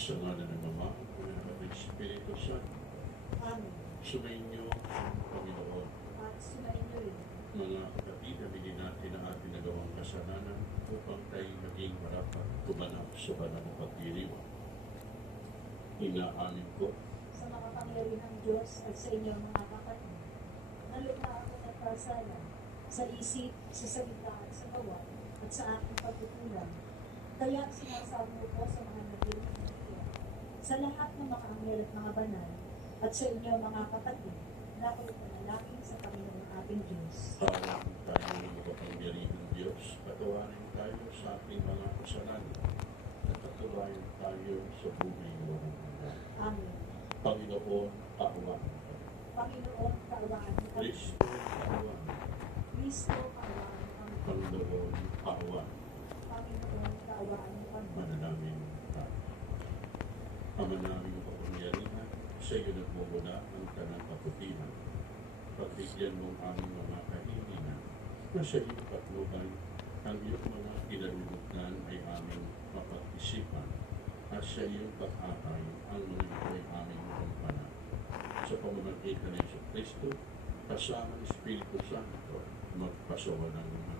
Sa ngala ng Ama, ng Espiritu Santo, Amen. sumainyo ang Panginoon. At sumainyo rin. Mga kapatid, aminin natin ang ating nagawang kasalanan upang tayo maging marapat gumanap sa banal na pagdiriwang. Inaamin ko Sa makapangyarihang Diyos at sa inyong mga kapatid, nalukha ako ng kasala sa isip, sa salita at sa gawa, at sa aking pagkukulang. Kaya sinasabi ko po sa mga naging sa lahat ng makaangyal at mga banal, at sa inyo mga kapatid, na ako'y panalangin sa Panginoon ating Diyos. Pawang tayo ng makapangyarihang Diyos, patawarin tayo sa ating mga kasalanan at patuloyin tayo sa buhay ng walang hanggan. Amen. Panginoon, aawaan ka. Panginoon, kaawaan kami. Kristo, aawaan ka. Kristo, kaawaan kami. Panginoon, aawaan ka. Panginoon, kaawaan kami. Manalangin tayo. Ama namin ang kapangyarihan, sa iyo nagmumula ang kanang kaputihan. Pagbigyan mo ang aming mga kahilingan, na sa iyong patnubay, ang iyong mga kinalulugnan ay aming mapag-isipan, at sa iyong pag-akay, ang mga ito ay aming kumpanan. Sa pamamagitan ng Kristo, kasama ng Espiritu Santo, magpasawa ng mga